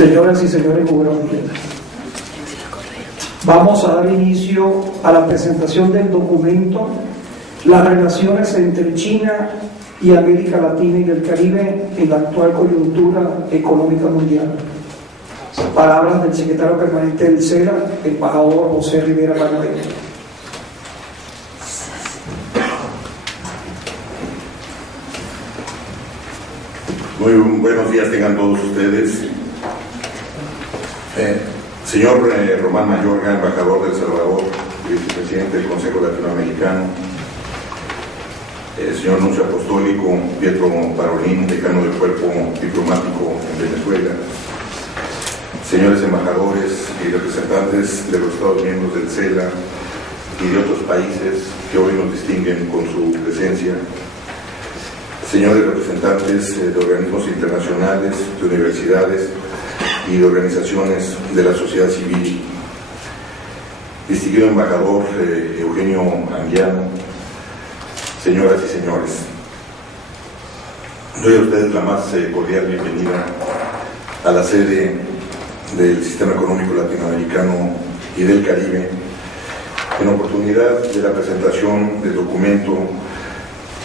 Señoras y señores, muy buenos días. Vamos a dar inicio a la presentación del documento Las relaciones entre China y América Latina y del Caribe en la actual coyuntura económica mundial. Palabras del secretario permanente del CELA, embajador José Rivera Bernabé. Muy buenos días tengan todos ustedes. Señor Román Mayorga, embajador de El Salvador, vicepresidente del Consejo Latinoamericano, señor nuncio apostólico Pietro Parolín, decano del Cuerpo Diplomático en Venezuela, señores embajadores y representantes de los Estados miembros del CELA y de otros países que hoy nos distinguen con su presencia, señores representantes de organismos internacionales, de universidades y de organizaciones de la sociedad civil, distinguido embajador Eugenio Anguiano, señoras y señores, doy a ustedes la más cordial bienvenida a la sede del Sistema Económico Latinoamericano y del Caribe en oportunidad de la presentación del documento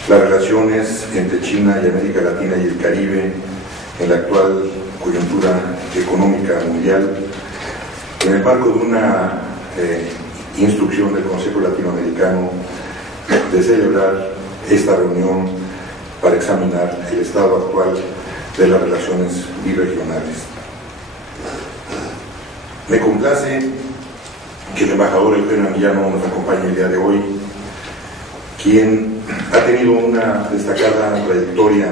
Las relaciones entre China y América Latina y el Caribe en la actual coyuntura económica mundial, en el marco de una instrucción del Consejo Latinoamericano de celebrar esta reunión para examinar el estado actual de las relaciones birregionales. Me complace que el embajador Eugenio Anguiano nos acompañe el día de hoy, quien ha tenido una destacada trayectoria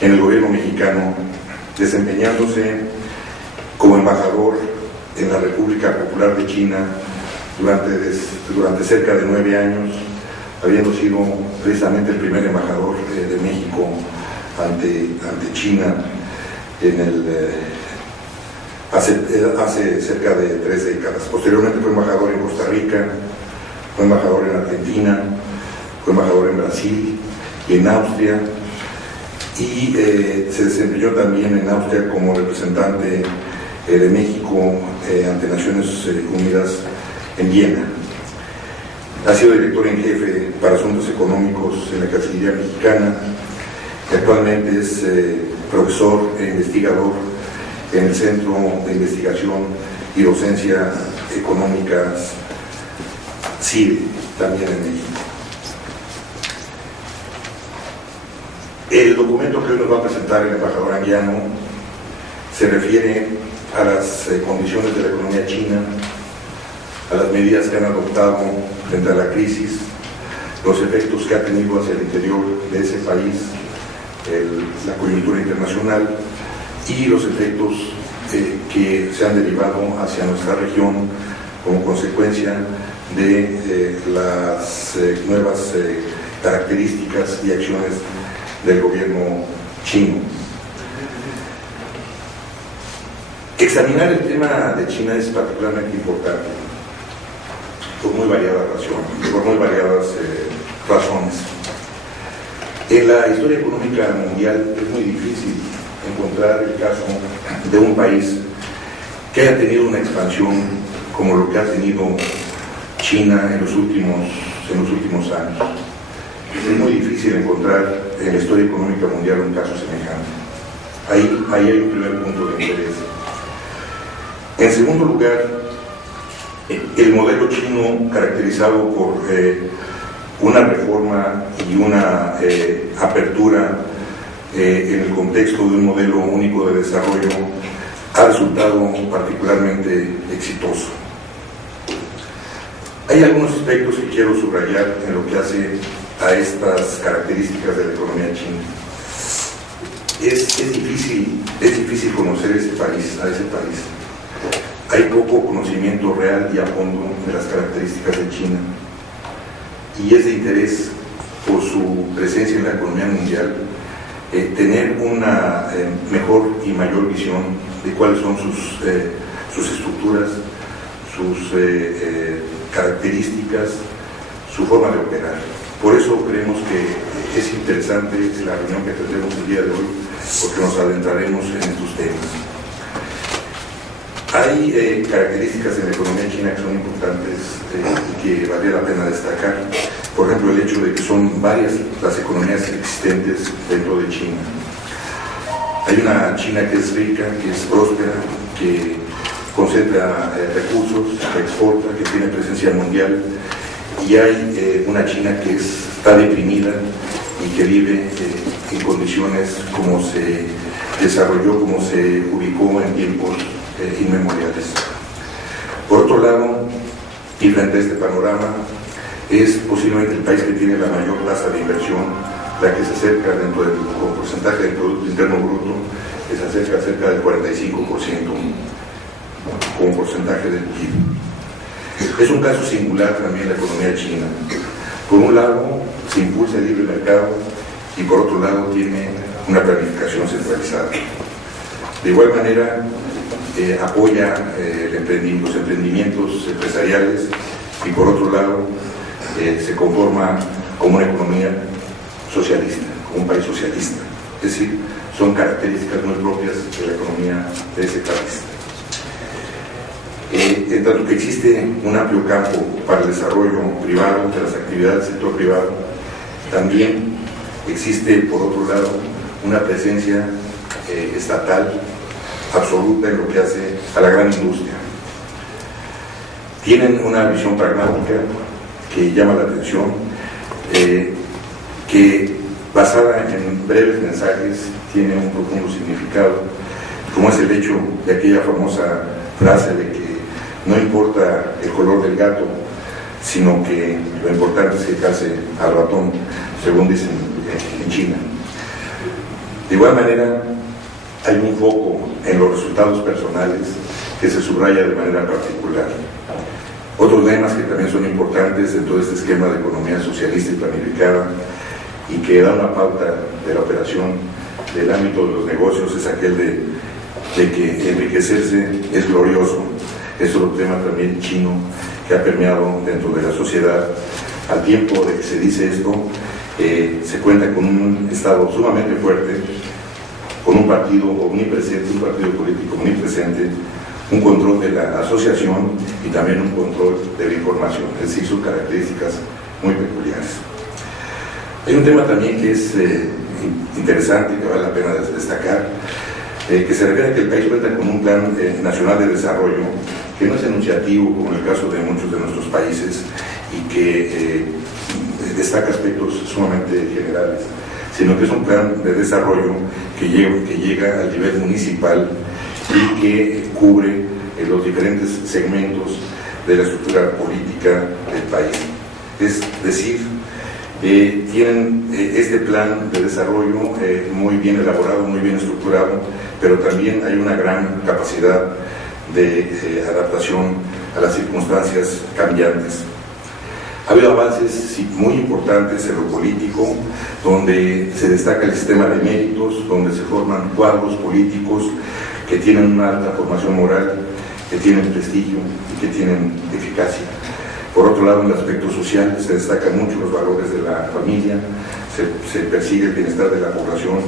en el gobierno mexicano, desempeñándose como embajador en la República Popular de China durante cerca de 9 años, habiendo sido precisamente el primer embajador de México ante China hace cerca de 3 décadas. Posteriormente fue embajador en Costa Rica, fue embajador en Argentina, fue embajador en Brasil y en Austria, y se desempeñó también en Austria como representante de México ante Naciones Unidas en Viena. Ha sido director en jefe para asuntos económicos en la Cancillería mexicana y actualmente es profesor e investigador en el Centro de Investigación y Docencia Económicas CIDE, también en México. El documento que hoy nos va a presentar el embajador Anguiano se refiere a las condiciones de la economía china, a las medidas que han adoptado frente a la crisis, los efectos que ha tenido hacia el interior de ese país, la coyuntura internacional y los efectos que se han derivado hacia nuestra región como consecuencia de las nuevas características y acciones del gobierno chino. Examinar el tema de China es particularmente importante por muy variadas razones. En la historia económica mundial es muy difícil encontrar el caso de un país que haya tenido una expansión como lo que ha tenido China en los últimos años. Es muy difícil encontrar en la historia económica mundial un caso semejante. Ahí hay un primer punto de interés. En segundo lugar, el modelo chino, caracterizado por una reforma y una apertura en el contexto de un modelo único de desarrollo, ha resultado particularmente exitoso. Hay algunos aspectos que quiero subrayar en lo que hace a estas características de la economía china. Es difícil conocer a ese país. Hay poco conocimiento real y a fondo de las características de China, y es de interés, por su presencia en la economía mundial, tener una mejor y mayor visión de cuáles son sus estructuras, sus características, su forma de operar. Por eso creemos que es interesante la reunión que tendremos el día de hoy, porque nos adentraremos en estos temas. Hay características en la economía china que son importantes y que vale la pena destacar. Por ejemplo, el hecho de que son varias las economías existentes dentro de China. Hay una China que es rica, que es próspera, que concentra recursos, que exporta, que tiene presencia mundial, y hay una China que está deprimida y que vive en condiciones como se desarrolló, como se ubicó en tiempos inmemoriales. Por otro lado, y frente a este panorama, es posiblemente el país que tiene la mayor tasa de inversión, la que se acerca dentro del porcentaje del Producto Interno Bruto, que se acerca a cerca del 45% como porcentaje del PIB. Es un caso singular también la economía china. Por un lado, se impulsa el libre mercado y por otro lado tiene una planificación centralizada. De igual manera, apoya los emprendimientos empresariales y por otro lado, se conforma como una economía socialista, como un país socialista. Es decir, son características muy propias de la economía de ese país. En tanto que existe un amplio campo para el desarrollo privado, de las actividades del sector privado, también existe, por otro lado, una presencia estatal absoluta en lo que hace a la gran industria. Tienen una visión pragmática que llama la atención, que basada en breves mensajes tiene un profundo significado, como es el hecho de aquella famosa frase de que no importa el color del gato, sino que lo importante es que case al ratón, según dicen en China. De igual manera, hay un foco en los resultados personales que se subraya de manera particular. Otros lemas que también son importantes en todo este esquema de economía socialista y planificada y que da una pauta de la operación del ámbito de los negocios es aquel de que enriquecerse es glorioso. Es otro tema también chino que ha permeado dentro de la sociedad. Al tiempo de que se dice esto, se cuenta con un Estado sumamente fuerte, con un partido omnipresente, un partido político omnipresente, un control de la asociación y también un control de la información, es decir, sus características muy peculiares. Hay un tema también que es interesante y que vale la pena destacar, que se refiere a que el país cuenta con un plan nacional de desarrollo que no es enunciativo como en el caso de muchos de nuestros países y que destaca aspectos sumamente generales, sino que es un plan de desarrollo que llega al nivel municipal y que cubre los diferentes segmentos de la estructura política del país. Es decir, tienen este plan de desarrollo muy bien elaborado, muy bien estructurado, pero también hay una gran capacidad de adaptación a las circunstancias cambiantes. Ha habido avances muy importantes en lo político, donde se destaca el sistema de méritos, donde se forman cuadros políticos que tienen una alta formación moral, que tienen prestigio y que tienen eficacia. Por otro lado, en el aspecto social se destacan mucho los valores de la familia, se persigue el bienestar de la población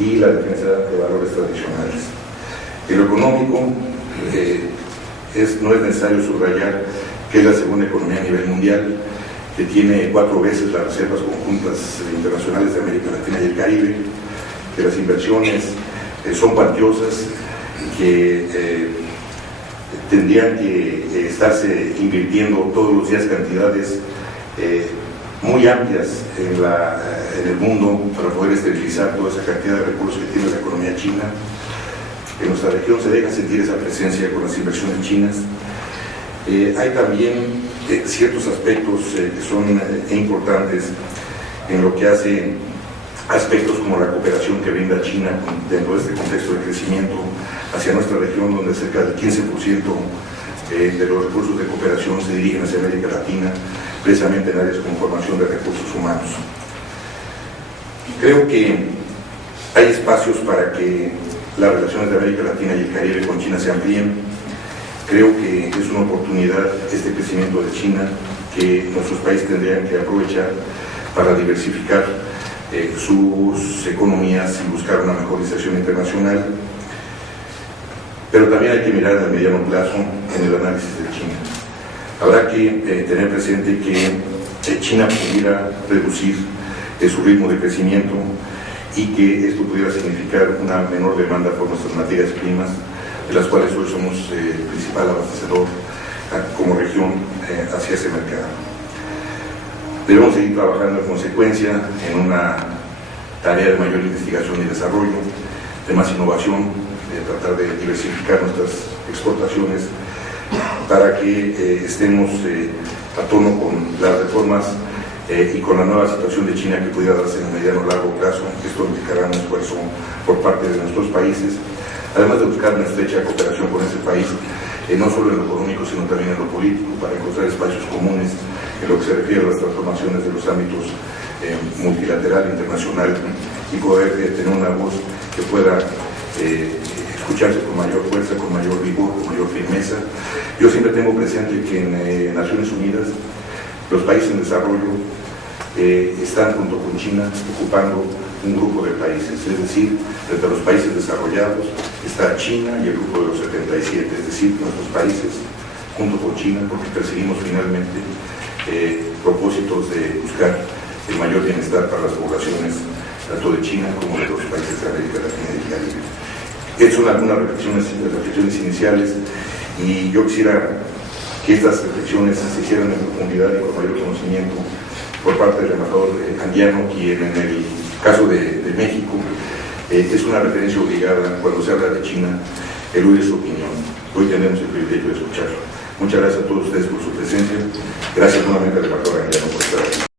y la defensa de valores tradicionales. En lo económico, no es necesario subrayar que es la segunda economía a nivel mundial, que tiene 4 veces las reservas conjuntas internacionales de América Latina y el Caribe, que las inversiones son cuantiosas, que tendrían que estarse invirtiendo todos los días cantidades muy amplias en el mundo para poder esterilizar toda esa cantidad de recursos que tiene la economía china. En nuestra región se deja sentir esa presencia con las inversiones chinas. Hay también ciertos aspectos que son importantes en lo que hace aspectos como la cooperación que brinda China dentro de este contexto de crecimiento hacia nuestra región, donde cerca del 15% de los recursos de cooperación se dirigen hacia América Latina, precisamente en áreas como formación de recursos humanos. Creo que hay espacios para que las relaciones de América Latina y el Caribe con China se amplíen. Creo que es una oportunidad este crecimiento de China que nuestros países tendrían que aprovechar para diversificar sus economías y buscar una mejor inserción internacional. pero también hay que mirar a mediano plazo en el análisis de China. Habrá que tener presente que China pudiera reducir su ritmo de crecimiento y que esto pudiera significar una menor demanda por nuestras materias primas, de las cuales hoy somos el principal abastecedor como región hacia ese mercado. Debemos seguir trabajando en consecuencia en una tarea de mayor investigación y desarrollo, de más innovación, de tratar de diversificar nuestras exportaciones para que estemos a tono con las reformas y con la nueva situación de China que pudiera darse en el mediano o largo plazo. Esto implicará un esfuerzo por parte de nuestros países, además de buscar una estrecha cooperación con ese país, no solo en lo económico, sino también en lo político, para encontrar espacios comunes en lo que se refiere a las transformaciones de los ámbitos multilateral, internacional, y poder tener una voz que pueda escucharse con mayor fuerza, con mayor vigor, con mayor firmeza. Yo siempre tengo presente que en Naciones Unidas los países en desarrollo están junto con China ocupando un grupo de países, es decir, entre los países desarrollados está China y el grupo de los 77, es decir, nuestros países junto con China, porque perseguimos finalmente propósitos de buscar el mayor bienestar para las poblaciones tanto de China como de los países de América Latina y el Caribe. Estas son algunas reflexiones iniciales, y yo quisiera que estas reflexiones se hicieran en profundidad y con mayor conocimiento por parte del embajador Anguiano, quien en el caso de México es una referencia obligada cuando se habla de China, elude su opinión. Hoy tenemos el privilegio de escucharlo. Muchas gracias a todos ustedes por su presencia. Gracias nuevamente al embajador Anguiano por estar aquí.